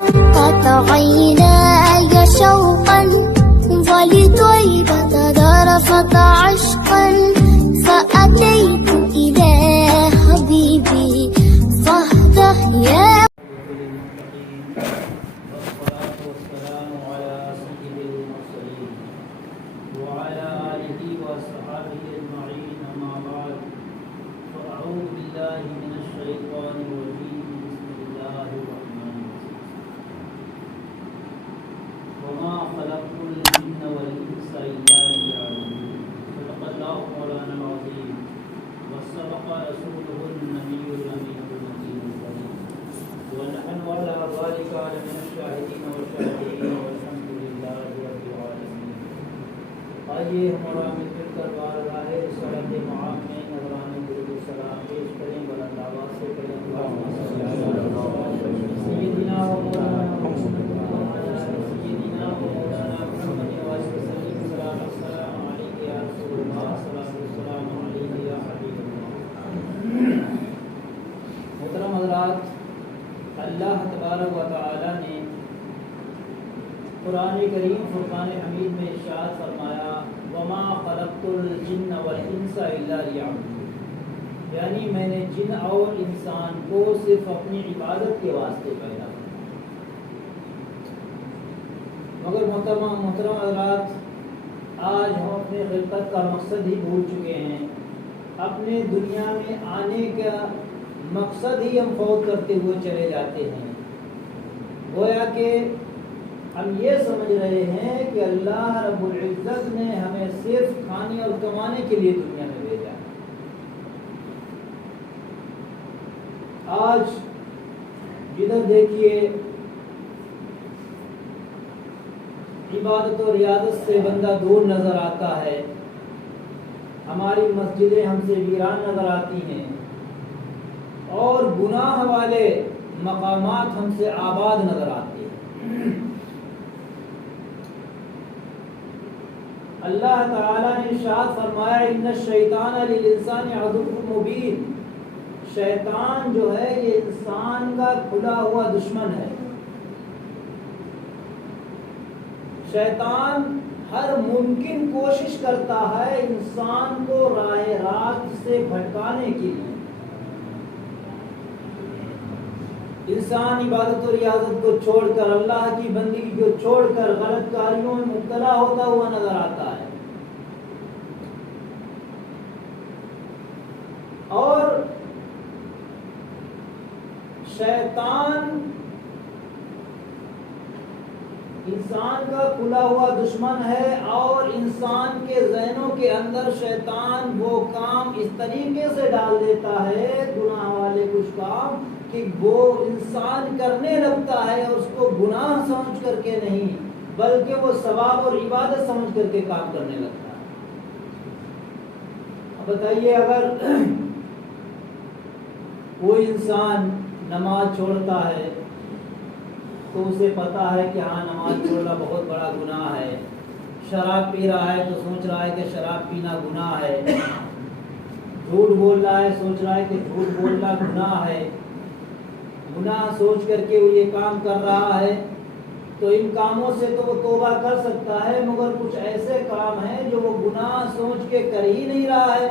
قطع عيناي شوقا ولطيبة ذرفت عشقا فأتيت إلى حبيبي فاهده يا والصلاة والسلام على سيد المرسلين وعلى آله وصحبه أجمعين أما بعد فأعوذ بالله من الشيطان الرجيم بسم الله الرحمن الرحيم وما خلقت الجن والإنس إلا ليعبدون صدق الله مولانا العظيم وصدق رسوله النبي الأمين المكين الكريم ونحن على ذلك من الشاهدين والشاهدين والحمد لله رب العالمين. آئیے ہمارا مل کر بار راہ رسالت معام میں نظران درود و سلام پیش کریں، بلند آواز سے کریں اللہم صلی علی سیدنا و مولانا محمد وعلی سیدنا و مولانا محمد وعلی وسلم صلاۃ والسلام علیک یا رسول اللہ صلاۃ والسلام علیک یا حبیب اللہ. محترم حضرات، اللہ تبارک و تعالی نے قرآن کریم فرقان حمید میں ارشاد فرمایا وما خلقت الجن والانس الا لیعبدون، یعنی میں نے جن اور انسان کو صرف اپنی عبادت کے واسطے پیدا کیا. مگر محترم حضرات، آج ہم اپنے خلقت کا مقصد ہی بھول چکے ہیں. اپنے دنیا میں آنے کا مقصد ہی ہم فوت کرتے ہوئے چلے جاتے ہیں. گویا کہ ہم یہ سمجھ رہے ہیں کہ اللہ رب العزت نے ہمیں صرف کھانے اور کمانے کے لیے دنیا میں بھیجا ہے. آج جدھر دیکھیے عبادت و ریاضت سے بندہ دور نظر آتا ہے. ہماری مسجدیں ہم سے ویران نظر آتی ہیں اور گناہ والے مقامات ہم سے آباد نظر آتے ہیں. اللہ تعالیٰ نے ارشاد فرمایا ان الشیطان للانسان عدو مبین، شیطان جو ہے یہ انسان کا کھلا ہوا دشمن ہے. شیطان ہر ممکن کوشش کرتا ہے انسان کو راہ راست سے بھٹکانے کے لیے. انسان عبادت و ریاضت کو چھوڑ کر، اللہ کی بندگی کو چھوڑ کر غلط کاریوں میں مبتلا ہوتا ہوا نظر آتا ہے. اور شیطان انسان کا کھلا ہوا دشمن ہے اور انسان کے ذہنوں کے اندر شیطان وہ کام اس طریقے سے ڈال دیتا ہے، گناہ والے کچھ کام، کہ وہ انسان کرنے لگتا ہے اور اس کو گناہ سمجھ کر کے نہیں بلکہ وہ ثواب اور عبادت سمجھ کر کے کام کرنے لگتا ہے. اب بتائیے، اگر کوئی انسان نماز چھوڑتا ہے تو اسے پتا ہے کہ ہاں نماز چھوڑنا بہت بڑا گناہ ہے. شراب پی رہا ہے تو سوچ رہا ہے کہ شراب پینا گناہ ہے. جھوٹ بول رہا ہے، سوچ رہا ہے کہ جھوٹ بولنا گناہ ہے. گناہ سوچ کر کے وہ یہ کام کر رہا ہے تو ان کاموں سے تو وہ توبہ کر سکتا ہے، مگر کچھ ایسے کام ہیں جو وہ گناہ سوچ کے کر ہی نہیں رہا ہے،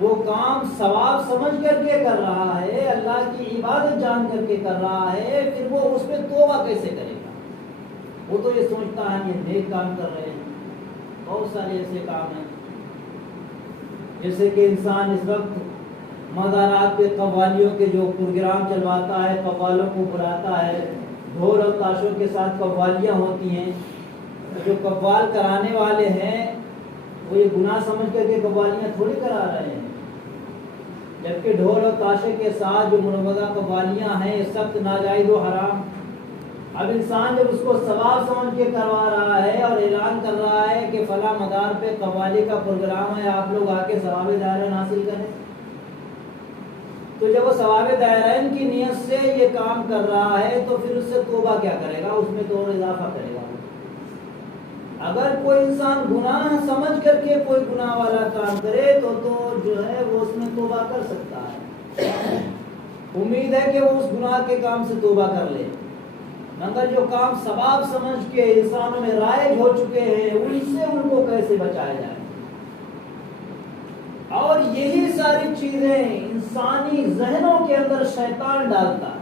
وہ کام ثواب سمجھ کر کے کر رہا ہے، اللہ کی عبادت جان کر کے کر رہا ہے. پھر وہ اس پہ توبہ کیسے کرے گا؟ وہ تو یہ سوچتا ہے یہ نیک کام کر رہے ہیں. بہت سارے ایسے کام ہیں، جیسے کہ انسان اس وقت مزارات پہ قوالیوں کے جو پروگرام چلواتا ہے، قوالوں کو بلاتا ہے، ڈھول اور تاشوں کے ساتھ قوالیاں ہوتی ہیں. جو قوال کرانے والے ہیں وہ یہ گناہ سمجھ کر کے قوالیاں تھوڑی کرا رہے ہیں، جبکہ ڈھول اور تاشے کے ساتھ جو مروضہ قوالیاں ہیں یہ سخت ناجائز و حرام. اب انسان جب اس کو ثواب سمجھ کے کروا رہا ہے اور اعلان کر رہا ہے کہ فلاں مدار پہ قوالی کا پروگرام ہے، آپ لوگ آ کے ثواب دائرین حاصل کریں، تو جب وہ ثواب دائرین کی نیت سے یہ کام کر رہا ہے تو پھر اس سے توبہ کیا کرے گا؟ اس میں تو اور اضافہ کرے گا. اگر کوئی انسان گناہ سمجھ کر کے کوئی گناہ والا کام کرے تو جو ہے وہ اس میں توبہ کر سکتا ہے. امید ہے کہ وہ اس گناہ کے کام سے توبہ کر لے. مگر جو کام ثواب سمجھ کے انسانوں میں رائج ہو چکے ہیں ان سے ان کو کیسے بچایا جائے. اور یہی ساری چیزیں انسانی ذہنوں کے اندر شیطان ڈالتا ہے.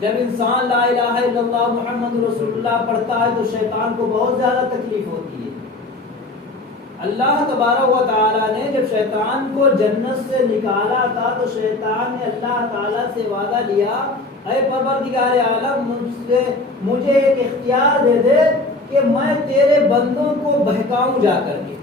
جب انسان لا الہ الا اللہ محمد رسول اللہ پڑھتا ہے تو شیطان کو بہت زیادہ تکلیف ہوتی ہے. اللہ تبارک و تعالیٰ نے جب شیطان کو جنت سے نکالا تھا تو شیطان نے اللہ تعالیٰ سے وعدہ لیا, اے پروردگار عالم مجھے ایک اختیار دے دے کہ میں تیرے بندوں کو بہکاؤں جا کر کے.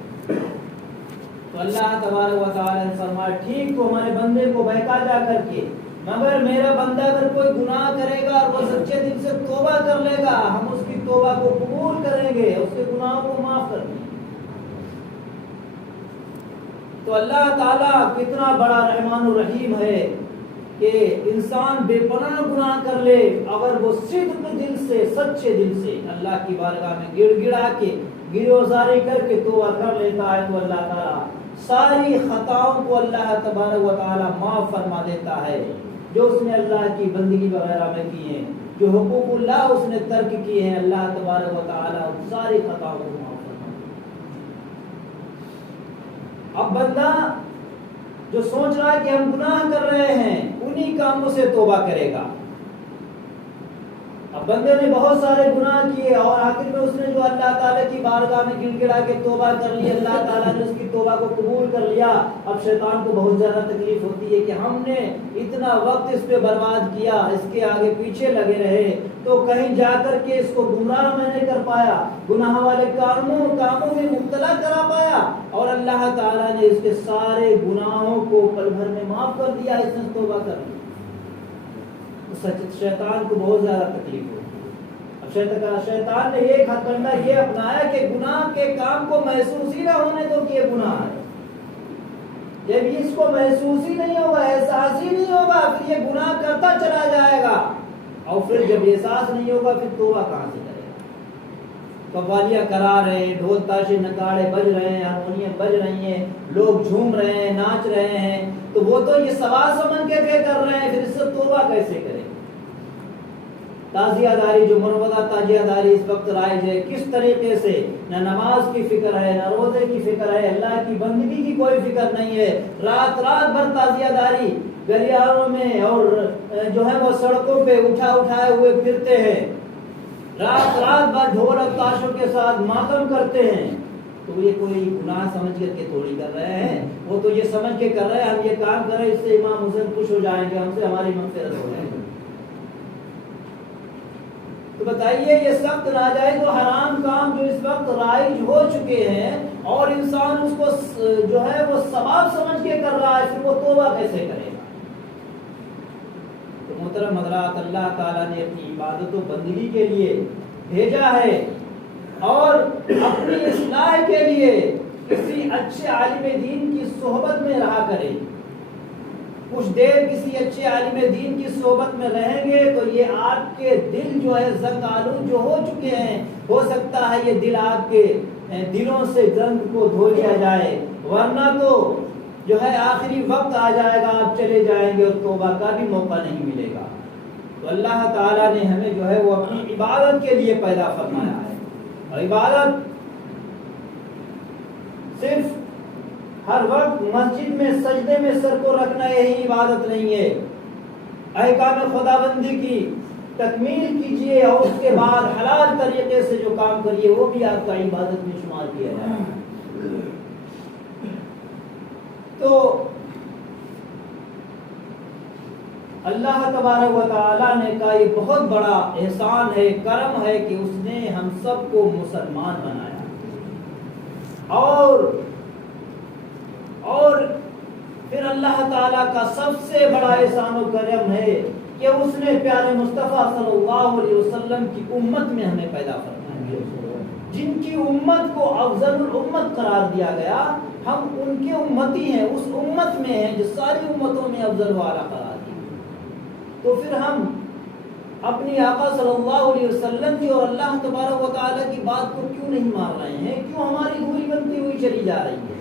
تو اللہ تبارک و تعالیٰ نے فرمایا ٹھیک تو ہمارے بندے کو بہکا جا کر کے, مگر میرا بندہ اگر کوئی گناہ کرے گا اور وہ سچے دل سے توبہ کر لے گا ہم اس کی توبہ کو قبول کریں گے, اس کے گناہوں کو معاف کر دیں گے. تو اللہ تعالیٰ کتنا بڑا رحمان الرحیم ہے کہ انسان بے پناہ گناہ کر لے اگر وہ صدق دل سے سچے دل سے اللہ کی بارگاہ میں گڑ گڑا کے گریزاری کر کے توبہ کر لیتا ہے تو اللہ تعالیٰ ساری خطاؤں کو اللہ تبارک و تعالیٰ معاف فرما دیتا ہے. جو اس نے اللہ کی بندگی وغیرہ میں کی ہیں, جو حقوق اللہ اس نے ترک کیے ہیں, اللہ تبارک و تعالیٰ ساری خطاؤں کو معاف فرما دیتا ہے. اب بندہ جو سوچ رہا ہے کہ ہم گناہ کر رہے ہیں انہی کاموں سے توبہ کرے گا. اب بندے نے بہت سارے گناہ کیے اور آخر میں اس نے جو اللہ تعالیٰ کی بارگاہ میں گڑ گڑا کے توبہ کر لی, اللہ تعالیٰ نے اس کی توبہ کو قبول کر لیا. اب شیطان کو بہت زیادہ تکلیف ہوتی ہے کہ ہم نے اتنا وقت اس پہ برباد کیا, اس کے آگے پیچھے لگے رہے تو کہیں جا کر کے اس کو گمراہ میں نہیں کر پایا, گناہ والے کاموں میں مبتلا کرا پایا, اور اللہ تعالیٰ نے اس کے سارے گناہوں کو پل بھر میں معاف کر دیا, اس نے توبہ کر لی. شیطان کو بہت زیادہ تکلیف ہوتی ہے. اب شیطان نے ایک ہتھ کنڈا یہ اپنایا کہ گناہ کے کام کو محسوس ہی نہ ہونے دو کہ یہ گناہ ہے. جب اس کو محسوس ہی نہیں ہوگا, احساس ہی نہیں ہوگا, پھر یہ گناہ کرتا چلا جائے گا, اور پھر جب احساس نہیں ہوگا پھر توبہ کہاں سے کرے گا. قوالیاں کرا رہے ہیں, ڈھول تاشے نگاڑے بج رہے ہیں, ہارمونیم بج رہی ہیں, لوگ جھوم رہے ہیں, ناچ رہے ہیں, تو وہ تو یہ ثواب سمجھ کے کر رہے ہیں, پھر اس سے توبہ کیسے کریں. تازیہ داری جو مروضہ تازیہ داری اس وقت رائج ہے, کس طریقے سے نہ نماز کی فکر ہے, نہ روزے کی فکر ہے, اللہ کی بندگی کی کوئی فکر نہیں ہے. رات بھر تازیہ داری گلیاروں میں اور جو ہے وہ سڑکوں پہ اٹھائے ہوئے پھرتے ہیں, رات بھر ڈھولک تاشوں کے ساتھ ماتم کرتے ہیں. تو یہ کوئی گناہ سمجھ کر کے تھوڑی کر رہے ہیں, وہ تو یہ سمجھ کے کر رہے ہیں ہم یہ کام کریں اس سے امام حسین خوش ہو جائیں گے, ہم سے ہماری مغفرت ہو جائے گی. تو بتائیے یہ سخت ناجائز و حرام کام جو اس وقت رائج ہو چکے ہیں اور انسان اس کو جو ہے وہ ثواب سمجھ کے کر رہا ہے, پھر وہ توبہ کیسے کرے گا. تو محترم حضرات, اللہ تعالیٰ نے اپنی عبادت و بندگی کے لیے بھیجا ہے اور اپنی اصلاح کے لیے کسی اچھے عالم دین کی صحبت میں رہا کرے. کچھ دیر کسی اچھے عالم دین کی صحبت میں رہیں گے تو یہ آپ کے دل جو ہے زنگ آلود جو ہو چکے ہیں, ہو سکتا ہے یہ دل آپ کے دلوں سے زنگ کو دھو لیا جائے, ورنہ تو جو ہے آخری وقت آ جائے گا, آپ چلے جائیں گے اور توبہ کا بھی موقع نہیں ملے گا. تو اللہ تعالیٰ نے ہمیں جو ہے وہ اپنی عبادت کے لیے پیدا فرمایا ہے, اور عبادت صرف ہر وقت مسجد میں سجدے میں سر کو رکھنا یہی عبادت نہیں ہے. احکام خداوندی کی تکمیل کیجئے اور اس کے بعد حلال طریقے سے جو کام کریے وہ بھی آپ کا عبادت میں شمار کیا جائے. تو اللہ تبارک و تعالیٰ نے کا یہ بہت بڑا احسان ہے, کرم ہے کہ اس نے ہم سب کو مسلمان بنایا, اور پھر اللہ تعالیٰ کا سب سے بڑا احسان و کرم ہے کہ اس نے پیارے مصطفیٰ صلی اللہ علیہ وسلم کی امت میں ہمیں پیدا فرمایا. جن کی امت کو افضل الامت قرار دیا گیا, ہم ان کے امتی ہیں, اس امت میں ہیں جو ساری امتوں میں افضل والا قرار دیا. تو پھر ہم اپنی آقا صلی اللہ علیہ وسلم کی اور اللہ تبارک و تعالیٰ کی بات کو کیوں نہیں مان رہے ہیں, کیوں ہماری دوری بنتی ہوئی چلی جا رہی ہے.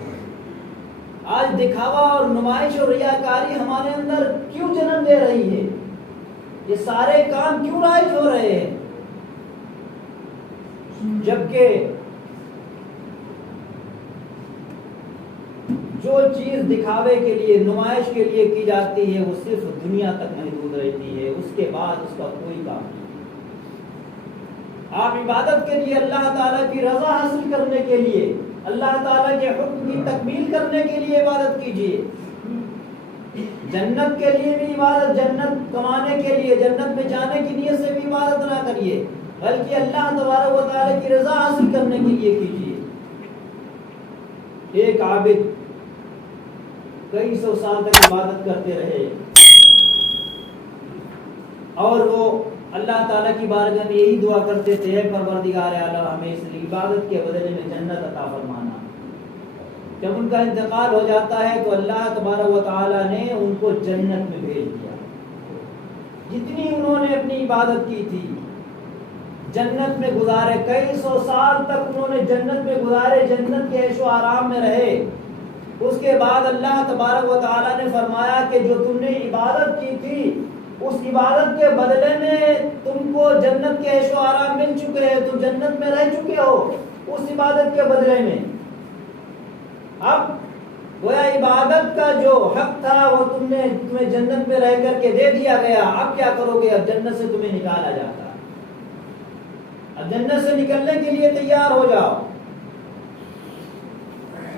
آج دکھاوا اور نمائش اور ریاکاری ہمارے اندر کیوں جنم لے رہی ہے. یہ سارے کام کیوں رائج ہو رہے ہیں؟ جبکہ جو چیز دکھاوے کے لیے، نمائش کے لیے کی جاتی ہے وہ صرف دنیا تک محدود رہتی ہے، اس کے بعد اس کا کوئی کام نہیں۔ آپ عبادت کے لیے، اللہ تعالیٰ کی رضا حاصل کرنے کے لیے، اللہ تعالیٰ کے حکم کی تکمیل کرنے کے لیے عبادت کیجیے۔ جنت کے لیے بھی عبادت، جنت کمانے کے لیے، جنت میں جانے کی نیت سے بھی عبادت نہ کریے، بلکہ اللہ تبارک و تعالیٰ کی رضا حاصل کرنے کے لیے کیجیے۔ ایک عابد کئی سو سال تک عبادت کرتے رہے اور وہ اللہ تعالیٰ کی بارگاہ میں یہی دعا کرتے تھے، اے پروردگار عالم ہمیں اس عبادت کے بدلے میں جنت عطا فرمانا۔ جب ان کا انتقال ہو جاتا ہے تو اللہ تبارک و تعالیٰ نے ان کو جنت میں بھیج دیا۔ جتنی انہوں نے اپنی عبادت کی تھی جنت میں گزارے، کئی سو سال تک انہوں نے جنت میں گزارے، جنت کے عیش و آرام میں رہے۔ اس کے بعد اللہ تبارک و تعالیٰ نے فرمایا کہ جو تم نے عبادت کی تھی اس عبادت کے بدلے میں تم کو جنت کے عیش و آرام مل چکے ہیں، تم جنت میں رہ چکے ہو اس عبادت کے بدلے میں۔ اب گویا عبادت کا جو حق تھا وہ تمہیں جنت میں رہ کر کے دے دیا گیا، اب کیا کرو گے؟ اب جنت سے تمہیں نکالا جاتا، اب جنت سے نکلنے کے لیے تیار ہو جاؤ۔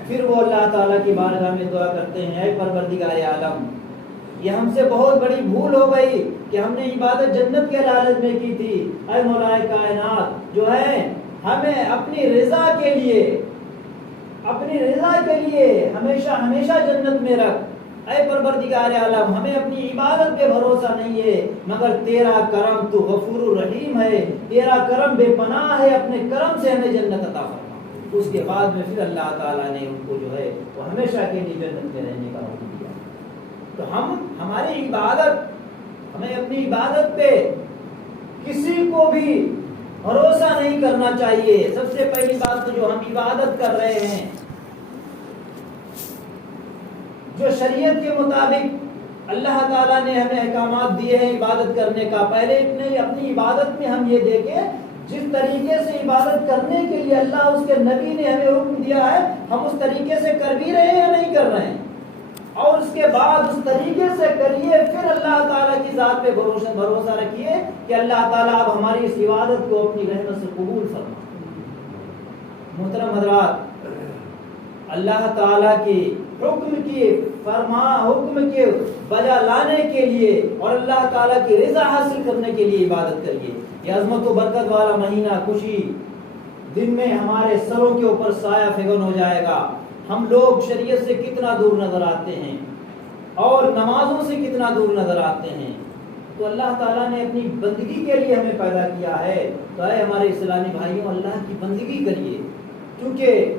پھر وہ اللہ تعالیٰ کی بارگاہ میں دعا کرتے ہیں، اے پروردگار عالم یہ ہم سے بہت بڑی بھول ہو گئی کہ ہم نے عبادت جنت کے لالچ میں کی تھی۔ اے مولا کائنات جو ہے ہمیں اپنی رضا کے لیے ہمیشہ ہمیشہ جنت میں رکھ۔ اے پروردگار عالم ہمیں اپنی عبادت پہ بھروسہ نہیں ہے مگر تیرا کرم، تو غفور الرحیم ہے، تیرا کرم بے پناہ ہے، اپنے کرم سے ہمیں جنت عطا فرما۔ اس کے بعد میں پھر اللہ تعالیٰ نے ان کو جو ہے وہ ہمیشہ کے لیے جنت میں رہنے کا حکم دیا۔ تو ہماری عبادت، ہمیں اپنی عبادت پہ کسی کو بھی بھروسہ نہیں کرنا چاہیے۔ سب سے پہلی بات تو جو ہم عبادت کر رہے ہیں جو شریعت کے مطابق اللہ تعالیٰ نے ہمیں احکامات دیے ہیں عبادت کرنے کا، پہلے اپنی عبادت میں ہم یہ دیکھیں جس طریقے سے عبادت کرنے کے لیے اللہ اس کے نبی نے ہمیں حکم دیا ہے ہم اس طریقے سے کر بھی رہے ہیں یا نہیں کر رہے ہیں، اور اس کے بعد اس طریقے سے کریے، پھر اللہ تعالیٰ کی ذات پہ بھروسہ رکھیے کہ اللہ تعالیٰ اب ہماری اس عبادت کو اپنی رحمت سے قبول فرما۔ محترم حضرات، اللہ تعالیٰ کی حکم کے بجا لانے کے لیے اور اللہ تعالیٰ کی رضا حاصل کرنے کے لیے عبادت کریے۔ یہ عظمت و برکت والا مہینہ خوشی دن میں ہمارے سروں کے اوپر سایہ فگن ہو جائے گا۔ ہم لوگ شریعت سے کتنا دور نظر آتے ہیں اور نمازوں سے کتنا دور نظر آتے ہیں، تو اللہ تعالیٰ نے اپنی بندگی کے لیے ہمیں پیدا کیا ہے، تو اے ہمارے اسلامی بھائیوں اللہ کی بندگی کریے، کیونکہ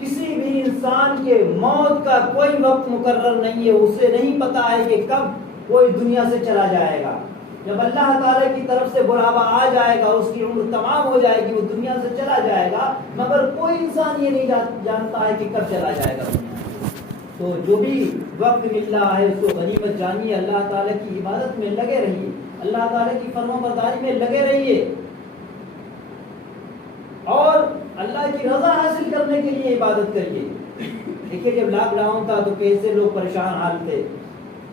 کسی بھی انسان کے موت کا کوئی وقت مقرر نہیں ہے، اسے نہیں پتا ہے کہ کب کوئی دنیا سے چلا جائے گا۔ جب اللہ تعالیٰ کی طرف سے بلاوا آ جائے گا، اس کی عمر تمام ہو جائے گی، وہ دنیا سے چلا جائے گا، مگر کوئی انسان یہ نہیں جانتا ہے کہ کب چلا جائے گا دنیا سے۔ تو جو بھی وقت مل رہا ہے اس کو غنیمت جانیے، اللہ تعالیٰ کی عبادت میں لگے رہیے، اللہ تعالیٰ کی فرما برداری میں لگے رہیے اور اللہ کی رضا حاصل کرنے کے لیے عبادت کریے۔ دیکھیے جب لاک ڈاؤن تھا تو کیسے لوگ پریشان حال تھے۔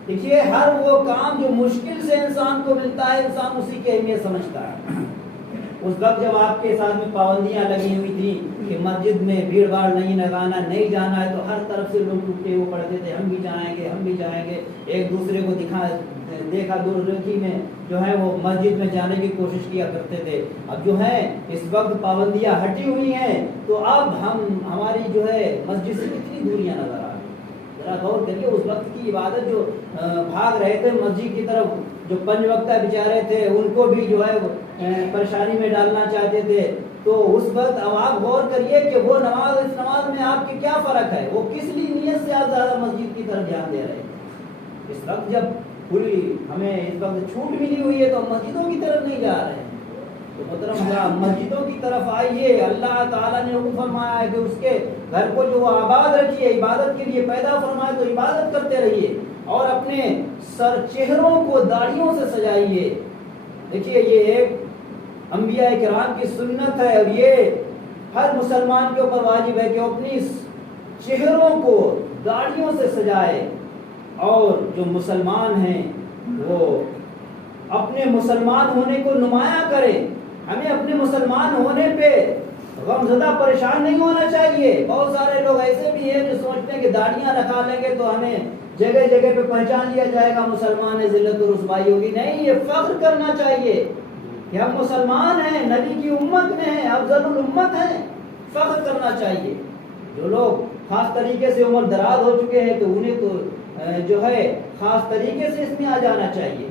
دیکھیے ہر وہ کام جو مشکل سے انسان کو ملتا ہے انسان اسی کی اہمیت سمجھتا ہے۔ اس وقت جب آپ کے ساتھ میں پابندیاں لگی ہوئی تھی کہ مسجد میں بھیڑ بھاڑ نہیں لگانا، نہیں جانا ہے، تو ہر طرف سے لوگ ٹوٹے ہوئے پڑتے تھے، ہم بھی جائیں گے، ایک دوسرے کو دیکھا دور رکھی میں جو ہے وہ مسجد میں جانے کی کوشش کیا کرتے تھے۔ اب جو ہے اس وقت پابندیاں ہٹی ہوئی ہیں تو اب ہماری جو ہے مسجد سے کتنی دوریاں نظر آ رہی ہیں۔ ذرا غور کریے، اس وقت کی عبادت جو بھاگ رہے تھے مسجد کی طرف، جو 5 وقتہ بیچارے تھے ان کو بھی جو ہے پریشانی میں ڈالنا چاہتے تھے، تو اس وقت اب آپ غور کریے کہ وہ نماز اس نماز میں آپ کے کیا فرق ہے، وہ کس لیے نیت سے آپ زیادہ مسجد کی طرف دھیان دے رہے ہیں۔ اس وقت جب پوری ہمیں اس وقت چھوٹ ملی ہوئی ہے تو ہم مسجدوں کی طرف نہیں جا رہے ہیں، تو محترم مسجدوں کی طرف آئیے۔ اللہ تعالیٰ نے حکم فرمایا ہے کہ اس کے گھر کو جو آباد رکھیے، عبادت کے لیے پیدا فرمائے، تو عبادت کرتے رہیے۔ اور اپنے سر چہروں کو داڑھیوں سے سجائیے. دیکھیے یہ ایک انبیاء کرام کی سنت ہے اور یہ ہر مسلمان کے اوپر واجب ہے کہ اپنی چہروں کو داڑھیوں سے سجائے. اور جو مسلمان ہیں وہ اپنے مسلمان ہونے کو نمایاں کرے. ہمیں اپنے مسلمان ہونے پہ غمزدہ پریشان نہیں ہونا چاہیے. بہت سارے لوگ ایسے بھی ہیں جو سوچتے ہیں کہ داڑھیاں رکھا لیں گے تو ہمیں جگہ جگہ پہ پہچان لیا جائے گا, مسلمان ہے, ذلت و رسوائی ہوگی. نہیں, یہ فخر کرنا چاہیے کہ ہم مسلمان ہیں, نبی کی امت میں ہیں, افضل الامت ہیں. فخر کرنا چاہیے. جو لوگ خاص طریقے سے عمر دراز ہو چکے ہیں تو انہیں تو جو ہے خاص طریقے سے اس میں آ جانا چاہیے.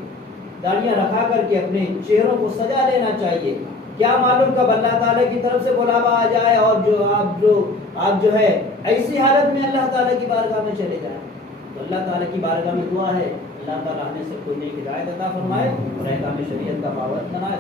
داڑیاں رکھا کر کے اپنے چہروں کو سجا لینا چاہیے. کیا معلوم کب اللہ تعالیٰ کی طرف سے بلاوا آ جائے اور آپ جو ہے ایسی حالت میں اللہ تعالیٰ کی بارگاہ میں چلے جائیں. تو اللہ تعالیٰ کی بارگاہ میں دعا ہے اللہ تعالیٰ ہمیں سب کو نیک ہدایت عطا فرمائے اور احکام شریعت کا پابند بنائے.